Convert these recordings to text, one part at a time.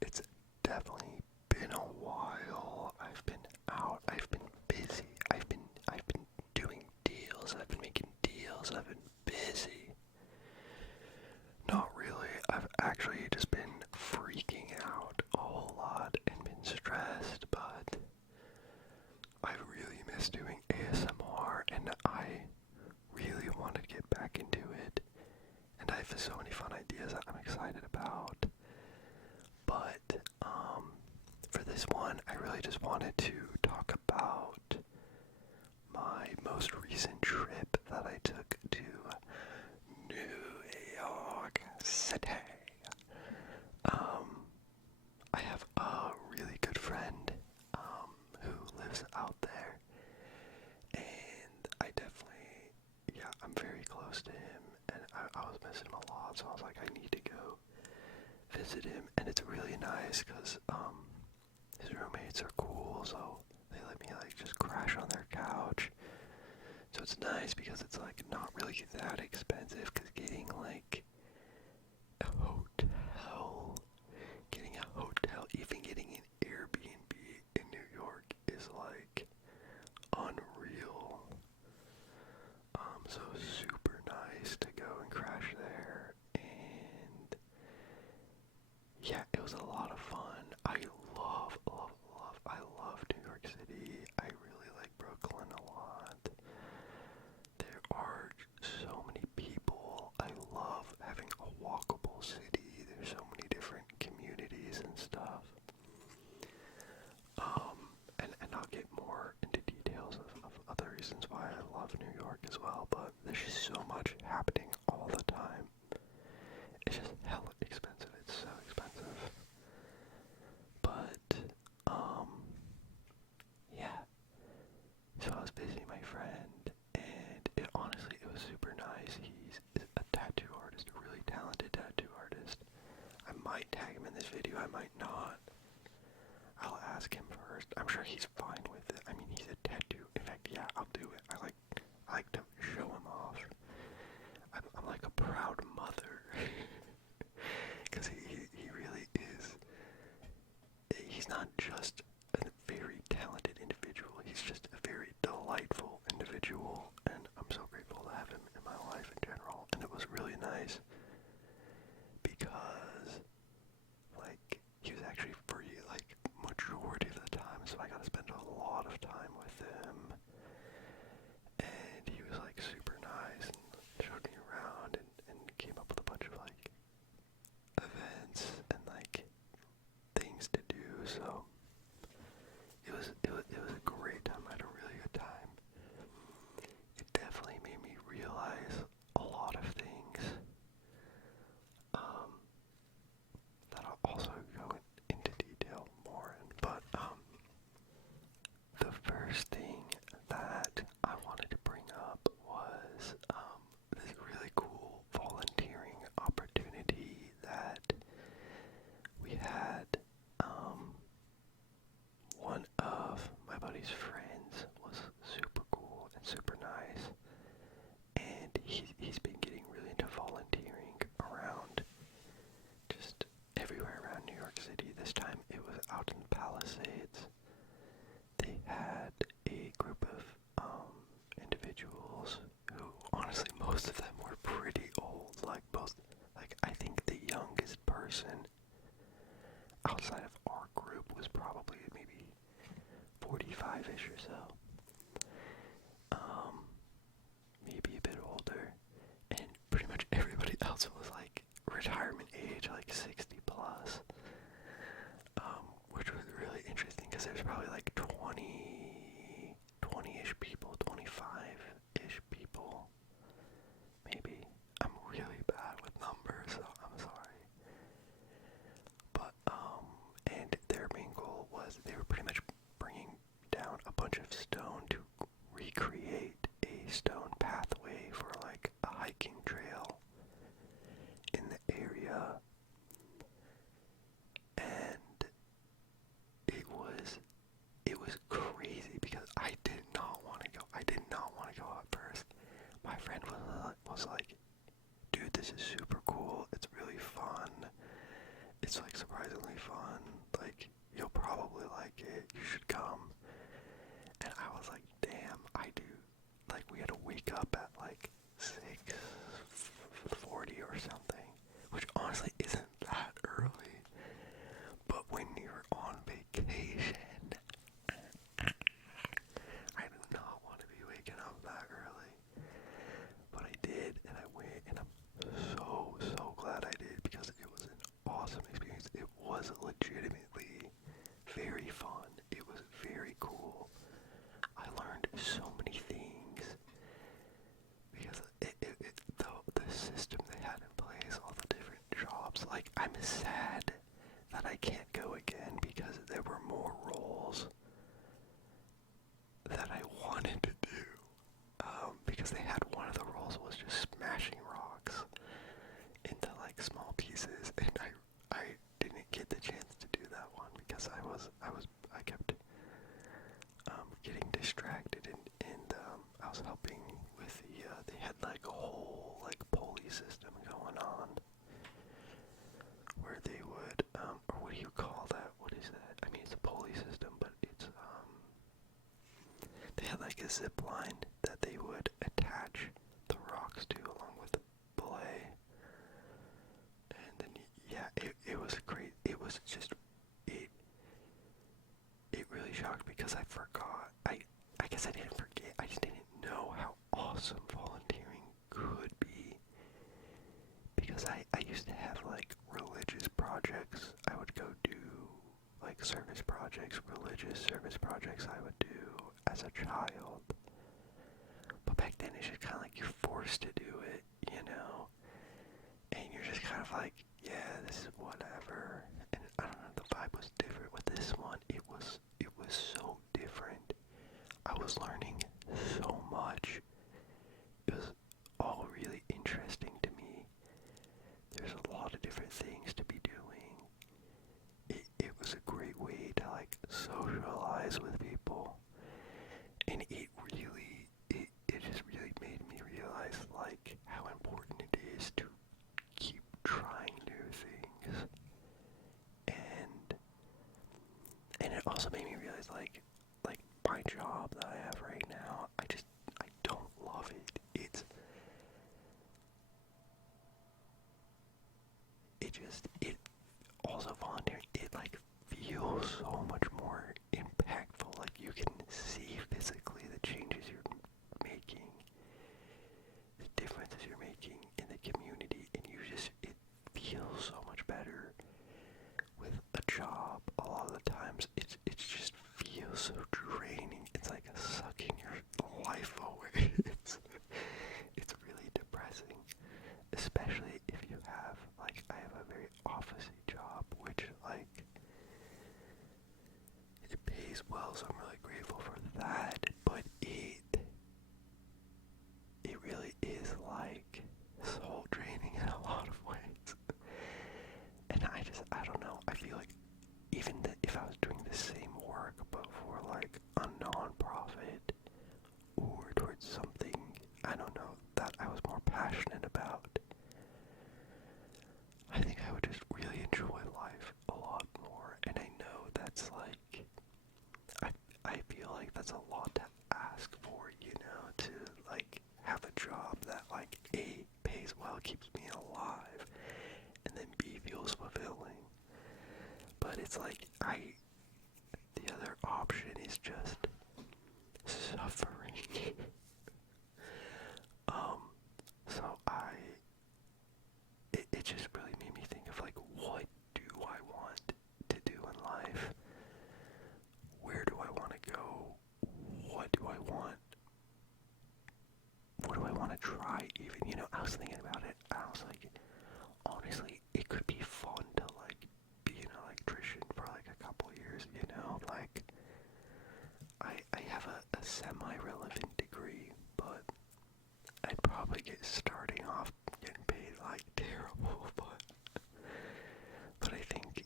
It's definitely been a while. I've been out. I've been busy. I've been doing deals. I've been making deals. I've been busy. Not really. I've actually just been freaking out a whole lot and been stressed, but I really miss doing ASMR and I really want to get back into it. And I have so many fun ideas that I'm excited about. But for this one, I really just wanted to talk about my most recent trip that I took to New York City. I have a really good friend who lives out there, and I definitely, I'm very close to him, and I was missing him a lot, so I was like, I need to go visit him, and it's really nice, because, his roommates are cool, so they let me, like, just crash on their couch, so it's nice, because it's, like, not really that expensive, because getting, like, a hotel, even getting an Airbnb in New York is, like, unreal, so super nice to go and crash there, and yeah, it was a lot of fun. I love New York City. I really like Brooklyn a lot. There are so many people. I love having a walkable city. There's so many different communities and stuff. And I'll get more into details of other reasons why I love New York as well, but there's just so much happening all the time. It's just hella expensive. It's so expensive. But, yeah. So I was visiting my friend, and honestly, it was super nice. He's a tattoo artist, a really talented tattoo artist. I might tag him in this video, I might not. I'll ask him first. I'm sure he's fine with it. I mean, he's a tattoo. In fact, yeah, I'll do it. I like to show him off. I'm like a proud mother. Because he really is. He's not just a very talented individual. He's just a very delightful individual. And I'm so grateful to have him in my life in general. And it was really nice. Because, like, he was actually free, like, majority of the time, so I got to spend a lot of time with him, and he was, like, super nice, and showed me around, and came up with a bunch of, like, events, and, like, things to do, so, it was a great time. I had a really good time. It definitely made me realize a lot of things, that I'll also go into detail more in. But the first thing that I wanted to bring up was this really cool volunteering opportunity that we had. One of my buddy's friends was super cool and super nice, and he's been getting really into volunteering around just everywhere around New York City. This time it was out in the Palisades. They had a group of individuals who, honestly, most of them were pretty old. Like I think the youngest person outside of our group was probably maybe 45-ish or so. Maybe a bit older, and pretty much everybody else was like retirement age, like 60 plus, which was really interesting because there's probably like 20-ish people, 25-ish people, maybe. I'm really bad with numbers, so I'm sorry. But, and their main goal was they were pretty much bringing down a bunch of stone to recreate a stone pathway for like a hiking trail in the area, and it was crazy because I did not want to go. I did not want to go at first. My friend was like, dude, this is super cool. It's really fun. It's like surprisingly fun. Like, you'll probably like it. You should come. And I was like, damn, I do. Like, we had to wake up at like 6:40 or something, which honestly isn't that early. But when you're on vacation, I do not want to be waking up that early. But I did, and I went, and I'm so glad I did, because it was an awesome experience. It was legitimately very fun. It was very cool. I learned so many things, because the system they had in place, all the different jobs. Like, I'm sad that I can't go again, because there were more roles that I wanted to do. Because they had one of the roles was just smashing rocks into like small pieces, and I didn't get the chance to do that one because I kept getting distracted, and I was helping with they had like a whole like pulley system going on where they would or what do you call that? What is that? I mean, it's a pulley system, but it's they had like a zip line that they would attach the rocks to along with the belay. And then, yeah, it was great. It was just, it really shocked because I forgot. I guess I didn't forget. I just didn't know how awesome volunteering could be. Because I used to have like religious projects I would go do, like service projects, religious service projects I would do as a child. But back then it's just kind of like you're forced to do it, you know? And you're just kind of like, yeah, this is whatever. And I don't know, the vibe was different with this one. It was so different. I was learning so much. It was all really interesting to me. There's a lot of different things to be doing. It was a great way to like socialize with people. And it just really made me realize like how important it is to keep trying new things. And it also made me realize like my job that I have right now, I don't love it. It also volunteering, it like feels so much more impactful. Like you can see physically the changes you're making, the differences you're making in the community, and it feels so much better. With a job, a lot of the times it just feels so draining. It's like sucking your life away. It's really depressing, especially if you have like I have a very officey job, which like it pays well, so I'm really grateful for that. But it really is like soul draining in a lot of ways. And I don't know, I feel like even if I was doing the same work but for like a non-profit or towards something, I don't know, that I was more passionate about, I think I would just really enjoy life a lot more. And I know that's like, I feel like that's a lot to ask for, you know, to like have a job that like A, pays well, keeps me alive, and then B, feels fulfilling. But it's like the other option is just suffering. So it just really made me think of like, what do I want to do in life? Where do I want to go? What do I want to try even? You know, I was thinking about it, I was like, honestly, it could be fun to like be an electrician for like a couple years, you know? Like, I have a semi-relevant degree, but I'd probably get starting off getting paid like terrible, but I think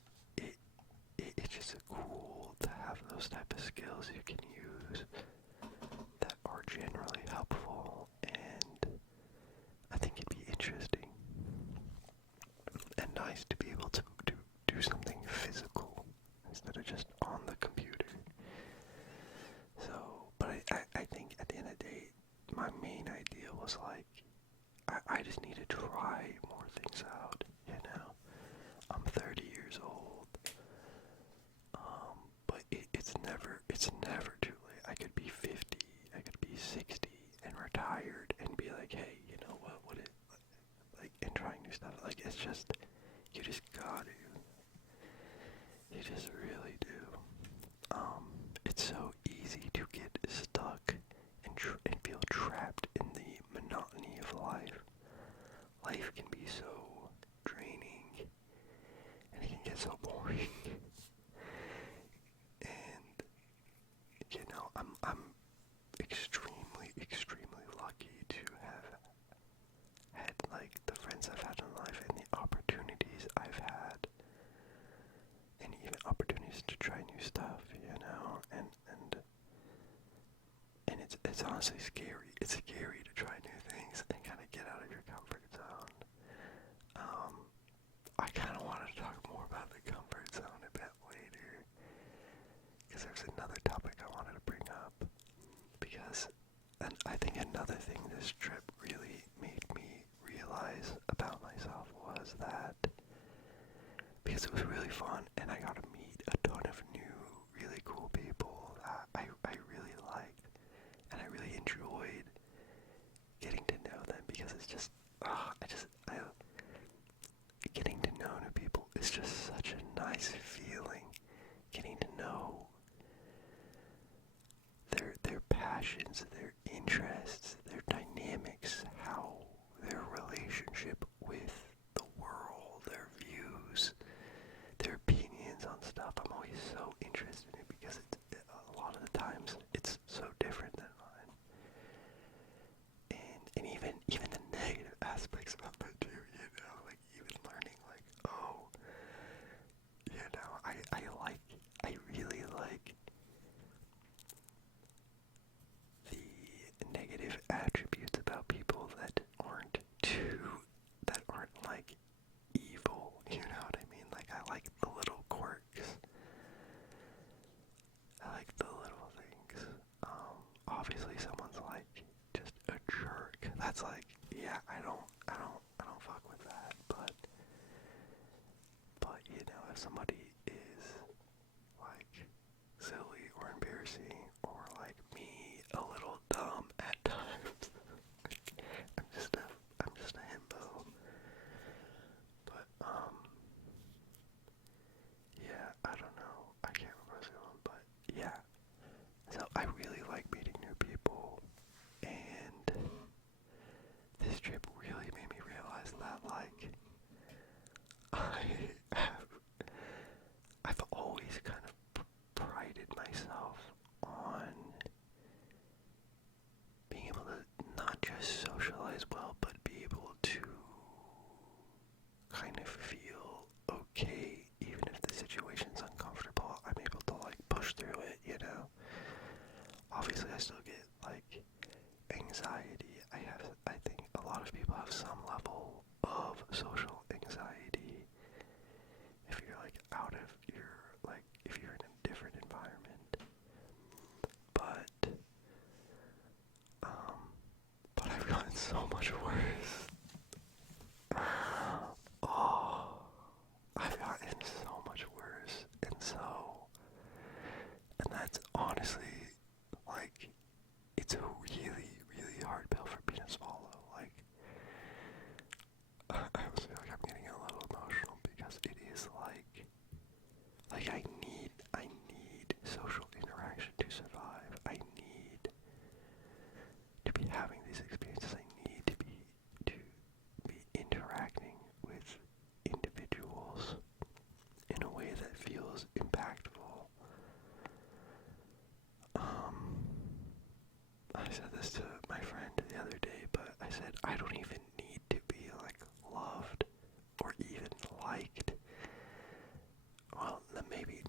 it's just cool to have those type of skills you can use that are generally helpful, and I think it'd be interesting and nice to be able to do something physical instead of just on the computer. So, but I think at the end of the day, my main idea was like, I just need to try more things out, you know? I'm 30 years old, but it's never too late. I could be 50, I could be 60 and retired and be like, hey, you know what it, like, and trying new stuff. Like, it's just, you just got to. You just really do. It's so easy to get stuck and feel trapped in the monotony of life. Life can be so draining, and it can get so boring. And you know, I'm extremely lucky to have had like the friends I've had in life and the opportunities I've had, and even opportunities to try new stuff, you know, and it's honestly scary. It's scary to try new things and kind of get out of your comfort zone. I kind of wanted to talk more about the comfort zone a bit later, because there's another topic I wanted to bring up, because I think another thing this trip really made me realize about myself was that, because it was really fun and I got to meet a ton of new, really cool people that I really liked, and I really enjoyed getting to know them, because it's just, getting to know new people is just such a nice feeling. Getting to know their passions, their interests, their dynamics, how their relationship with the world, their views, their opinions on stuff. I'm always so interested in it, because a lot of the times it's so different than mine. And even the negative aspects of it too, you know, like even learning like, oh, you know, I really like the negative attributes about people that aren't like evil, you know what I mean? Like, I like the little quirks. I like the little things. Obviously someone's like just a jerk. That's like, yeah, I don't fuck with that, but you know, if somebody is like silly or embarrassing or like me, a little dumb at times, I'm just a himbo. But yeah, I don't know. I can't remember what's going on, but yeah. So I really like meeting new people, and this trip really made me realize that like I've always kind of prided myself on being able to not just socialize well, but be able to kind of feel okay, even if the situation's uncomfortable. I'm able to like push through it, you know. Obviously I still get like anxiety. I think a lot of people have some level of social anxiety if you're like out of your, like, if you're in a different environment. But I've gotten so much worse. Oh, I've gotten so much worse, and that's honestly, like, it's a really hard pill for me to swallow. Like, I almost feel like I'm getting a little emotional, because it is like I need social interaction to survive. I need to be having these experiences. I need to be interacting with individuals in a way that feels impactful. I said this to my friend the other day, but I said I don't even need to be like loved or even liked. Well, maybe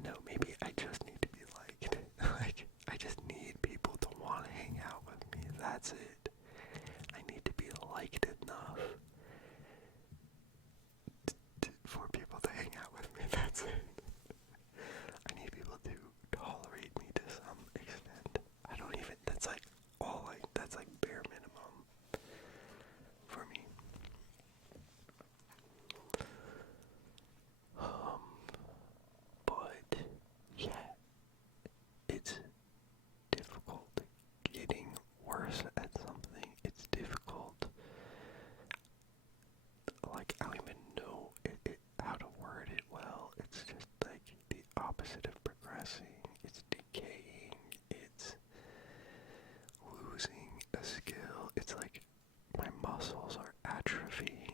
I just need to be liked. Like, I just need people to want to hang out with me. That's it. I need to be liked enough for people to hang out with me. That's it. opposite of progressing. It's decaying. It's losing a skill. It's like my muscles are atrophying.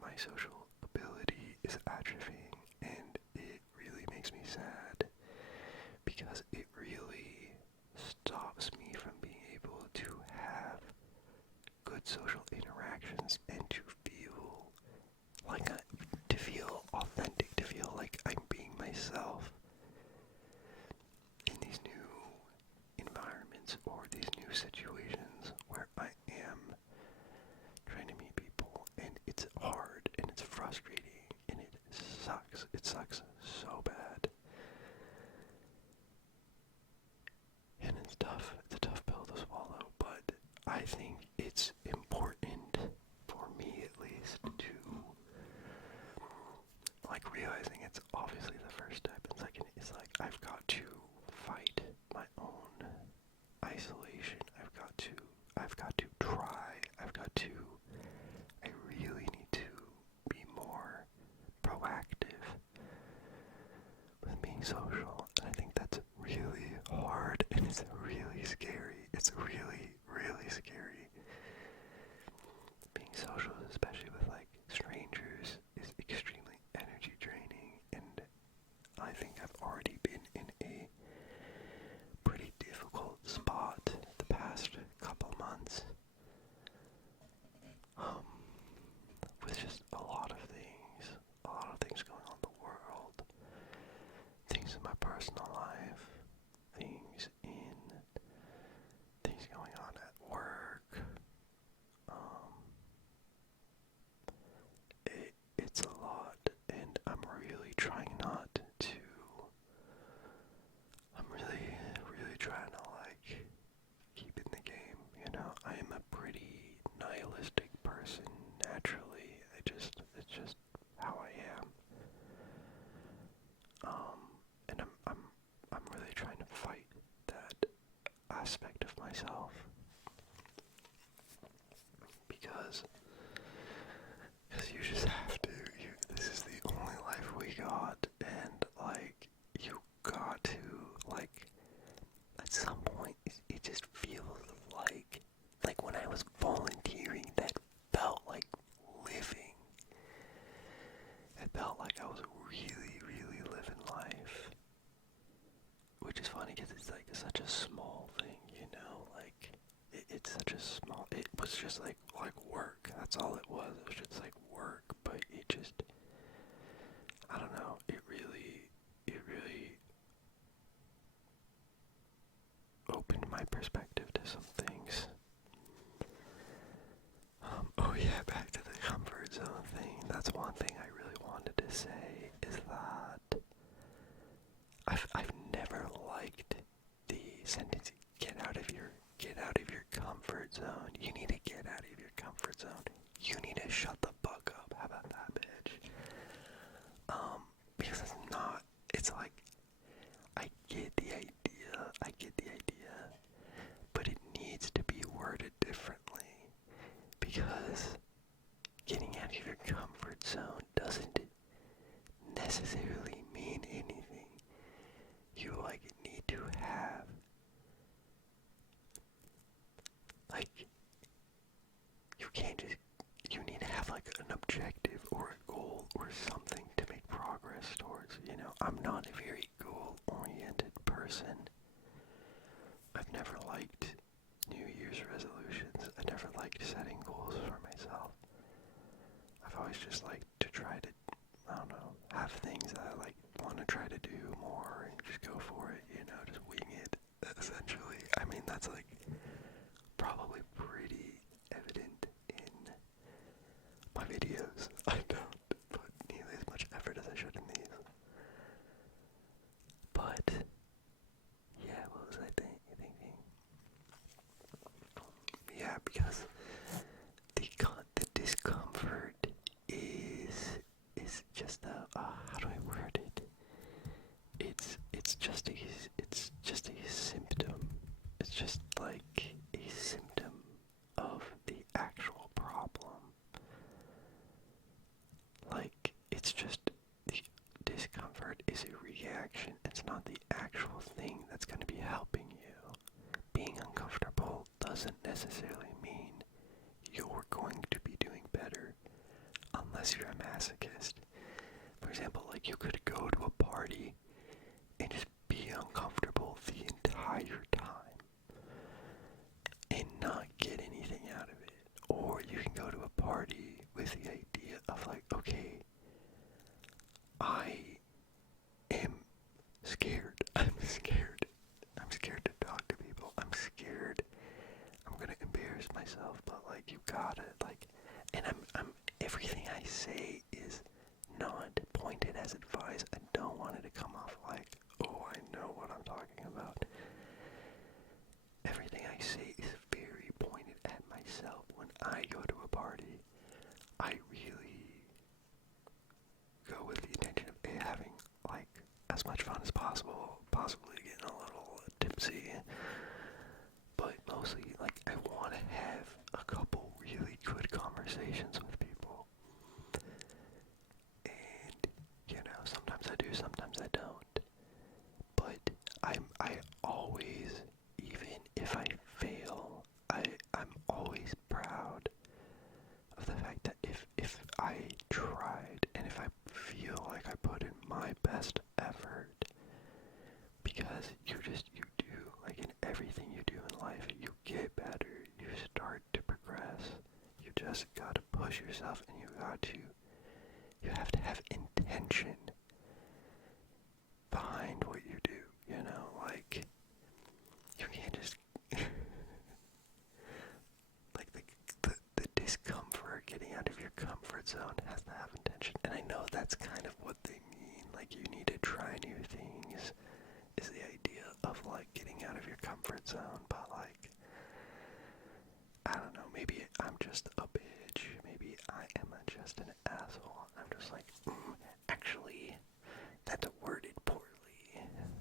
My social ability is atrophying, and it really makes me sad because it really stops me from being able to have good social interactions and to feel like to feel authentic, to feel like I'm being myself in these new environments or these new situations where I am trying to meet people, and it's hard and it's frustrating and it sucks. It sucks so bad. And it's tough. It's a tough pill to swallow, but I think it's important, for me at least, to like realizing it's obviously the first step, and second is like I've got to fight my own isolation. I've got to try. I really need to be more proactive with being social. And I think that's really hard, and it's really scary. It's really, really scary. Being social, especially with like strangers, is extremely energy draining, and I think I've already been in a pretty difficult spot the past couple months, with just a lot of things going on in the world, things in my personal life, things going on at work. It's a lot, and I'm really trying not to. I'm really, really trying to like keep in the game. You know, I am a pretty nihilistic person naturally. It's just how I am. And I'm really trying to fight that aspect of myself, because you just have to. This is the only life we got, and like you got to like at some point it just feels like when I was volunteering, that felt like living. It felt like I was really, really living life. Which is funny because it's like such a small thing, you know, like it's such a small, it was just like work, that's all it was just like work, but it just, I don't know, it really opened my perspective to some things. Oh yeah, back to the comfort zone thing. That's one thing I really wanted to say, is that I've never liked the sentence get out of your comfort zone. You need to get out of your comfort zone. You need to shut the fuck up. How about that, bitch? Because it's like I get the idea, but it needs to be worded differently, because getting out of your comfort zone doesn't necessarily mean anything. You need to have you need to have an objective or a goal or something to make progress towards, you know. I'm not a very goal-oriented person. I've never liked New Year's resolutions. I never liked setting goals for myself. I've always just liked to try to, I don't know, have things that I want to try to do more and just go for it, you know, just wing it, essentially. I mean, that's probably pretty evident in my videos. I don't put nearly as much effort as I should in these. But yeah, what was I thinking? Yeah, because the discomfort is just how do I word it? It's just a symptom. It's just like a symptom of the actual problem. It's just the discomfort art is a reaction. It's not the actual thing that's going to be helping you. Being uncomfortable doesn't necessarily mean you're going to be doing better unless you're a masochist. For example, like you could go to a party and just be uncomfortable the entire time and not get anything out of it. Or you can go to a party with the idea of like, okay, I am scared. I'm scared. I'm scared to talk to people. I'm scared. I'm gonna embarrass myself, but like you got it. Like, and I'm everything I say is not pointed as advice. I don't want it to come off like, oh, I know what I'm talking about. Everything I say is very pointed at myself. When I go to a party, I really go with the intention of having like as much fun as possible, possibly getting a little tipsy, but mostly like I want to have a couple really good conversations with people. And you know, sometimes I do, sometimes I don't. But I always, even if I fail, I'm always proud of the fact that if I tried and if I feel like I put in my best effort, because you do, like in everything you do in life, you get better, you start to progress, you just gotta push yourself and you have to have intention behind what you do, you know, like, you can't just, like, the discomfort, getting out of your comfort zone has to have intention, and I know that's kind of what they mean, like, you need to try new things, is the idea of, like, getting out of your comfort zone, but, like, I don't know, maybe I'm just a bitch, maybe I am just an asshole, I'm just like, actually, that's worded poorly.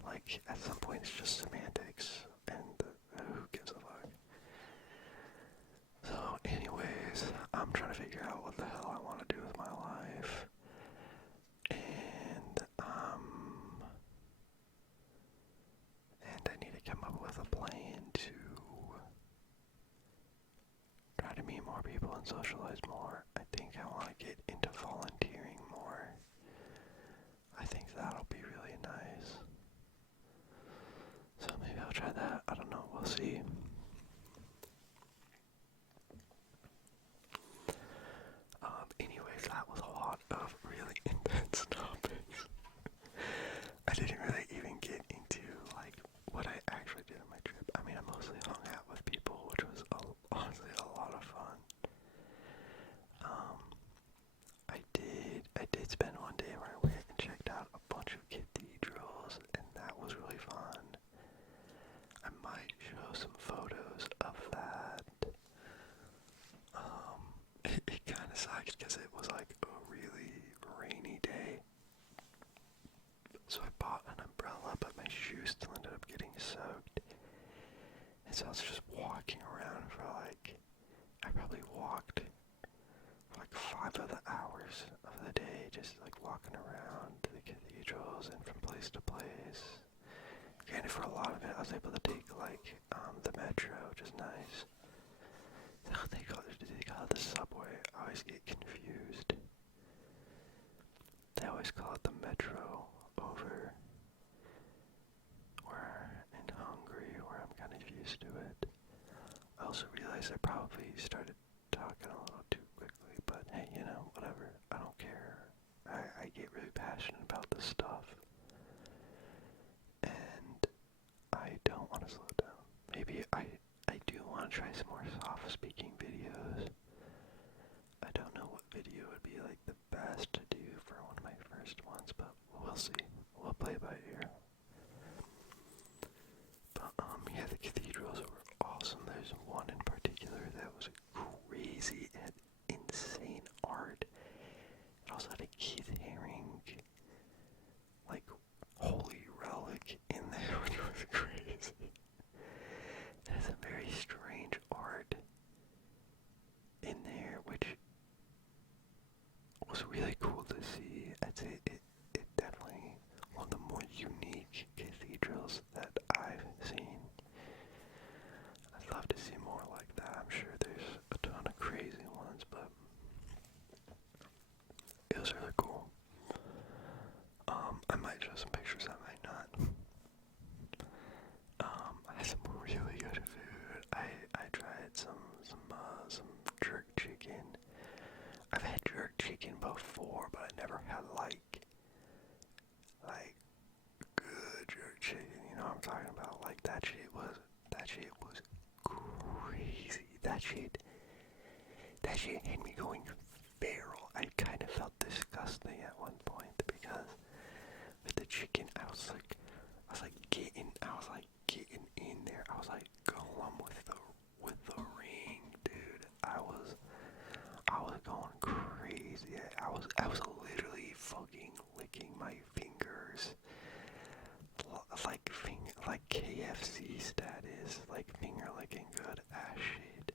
Like, at some point it's just semantics, and who gives a fuck? So, anyways, I'm trying to figure out what the hell I want to do with my life, and I need to come up with a plan to try to meet more people and socialize more. I think I want to get into volunteering more. I think that'll be really nice. So maybe I'll try that. I don't know. We'll see. Anyways, that was a lot of really intense topics. I didn't really even get into, like, what I actually did on my trip. I mean, I mostly hung out with people, which was honestly a lot of fun. I did spend one day where I went and checked out a bunch of cathedrals, and that was really fun. I might show some photos of that. It kind of sucks because it was like a really rainy day. So I bought an umbrella, but my shoes still ended up getting soaked. And so I was just walking around for like, I probably walked for like 5 of the hours of the day, just like walking around the cathedrals and from place to place. Granted, for a lot of it, I was able to take like the metro, which is nice. They call it the subway. I always get confused. They always call it the metro over where in Hungary, where I'm kind of used to it. I also realized I probably started talking a little too quickly, but hey, you know, whatever. I don't care. I get really passionate about this stuff. And I don't want to slow down. Maybe I do want to try some more soft speaking videos. I don't know what video would be like the best to do for one of my first ones, but we'll see. We'll play by ear. But yeah, the cathedrals were awesome. There's one in particular that was crazy. It had insane art. It also had a Keith Haring, like, holy relic in there, which was crazy. It has a very strange art. chicken before, but I never had like good jerk chicken. You know what I'm talking about? Like that shit was crazy. That shit had me going feral. I kind of felt disgusting at one point because with the chicken, I was like getting in there. I was like going with the ring, dude. I was going crazy. I was literally fucking licking my fingers, like KFC status, like finger licking good ass shit.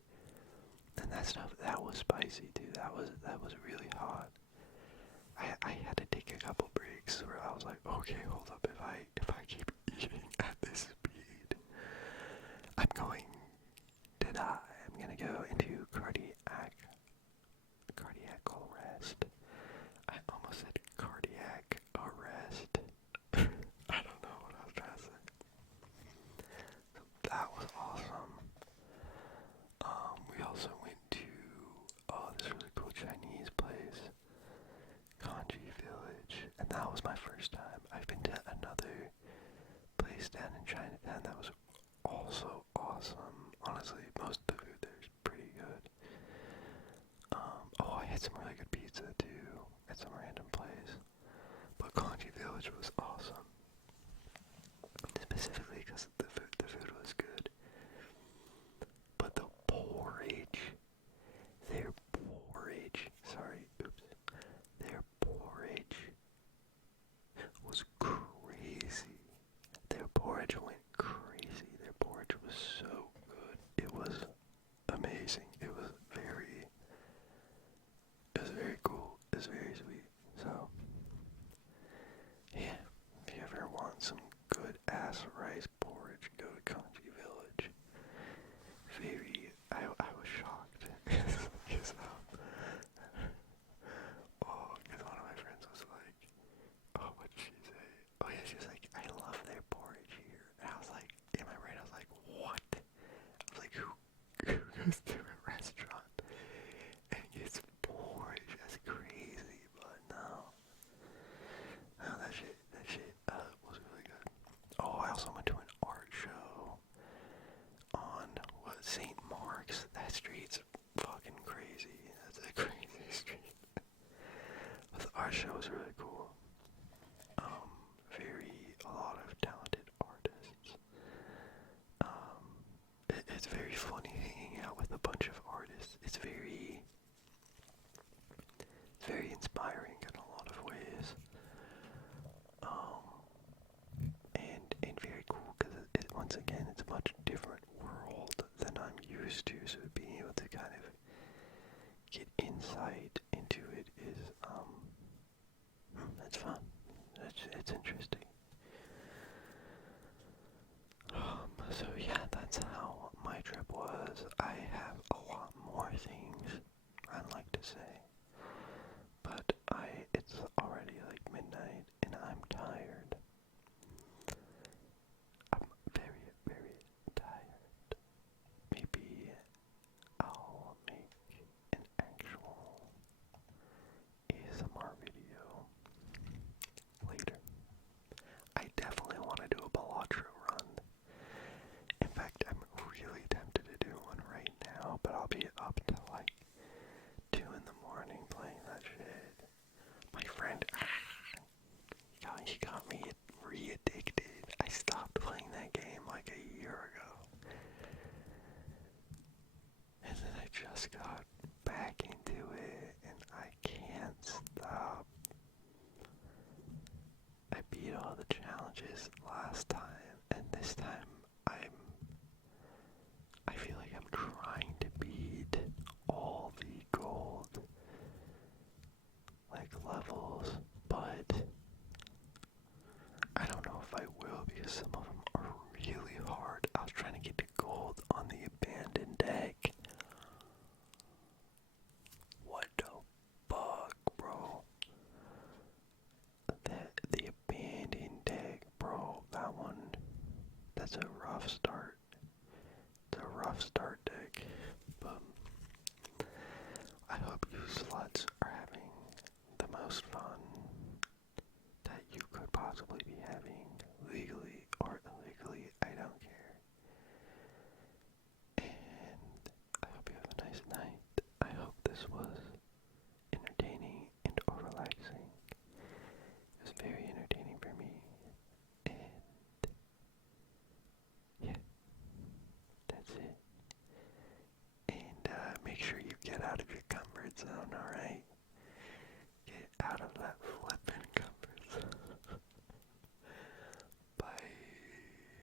And that stuff, that was spicy, dude. That was really hot. I had to take a couple breaks where I was like, okay, hold up. If I keep eating at this speed, I'm going to die. I'm gonna go into cardiac arrest. I almost said cardiac arrest. I don't know what I was trying to say. So that was awesome. We also went to this really cool Chinese place, Kanji Village, and that was my first time. I've been to another place down in Chinatown that was also awesome. Honestly, most of the food there is pretty good. I had some really good pizza too at some random place. But Kanji Village was awesome. Specifically because the food was good. But their porridge was crazy. Their porridge went crazy. Their porridge was so good. It was amazing. It was very cool. It was very sweet. So, yeah, if you ever want some good ass rice porridge, go to Kanji Village. I was shocked. Because one of my friends was like, oh, what did she say? Oh yeah, she was like, I love their porridge here. And I was like, in my brain, I was like, what? I was like, who goes to a restaurant and gets porridge? That's crazy, but no, that shit was really good. Oh, I also went to an art show on St. Mark's. That street's fucking crazy. That's a crazy street. But the art show was really cool. A lot of talented artists. It's very funny hanging out with a bunch of artists. It's very inspiring in a lot of ways. And very cool because once again, it's a much different world than I'm used to. So being able to kind of get insight into it is, it's fun. It's interesting. So yeah, that's how my trip was. I have a lot more things I'd like to say, but it's already like midnight and I'm tired. I'm very, very tired. Maybe I'll make an actual ASMR video later. I definitely want to do a Balatro run. In fact, I'm really tempted to do one right now, but I'll be up till like 2 in the morning playing that shit. My friend, he got me re-addicted. I stopped playing that game like a year ago. And then I just got back into it, and I can't stop. I beat all the challenges last time, and this time I feel like I'm trying to beat all the gold levels, but I don't know if I will because some of them are really hard. I was trying to get to gold on the abandoned deck. What the fuck, bro? The abandoned deck, bro. That one, that's a rough start. It's a rough start deck, but I hope you sluts are having get out of your comfort zone, alright? Get out of that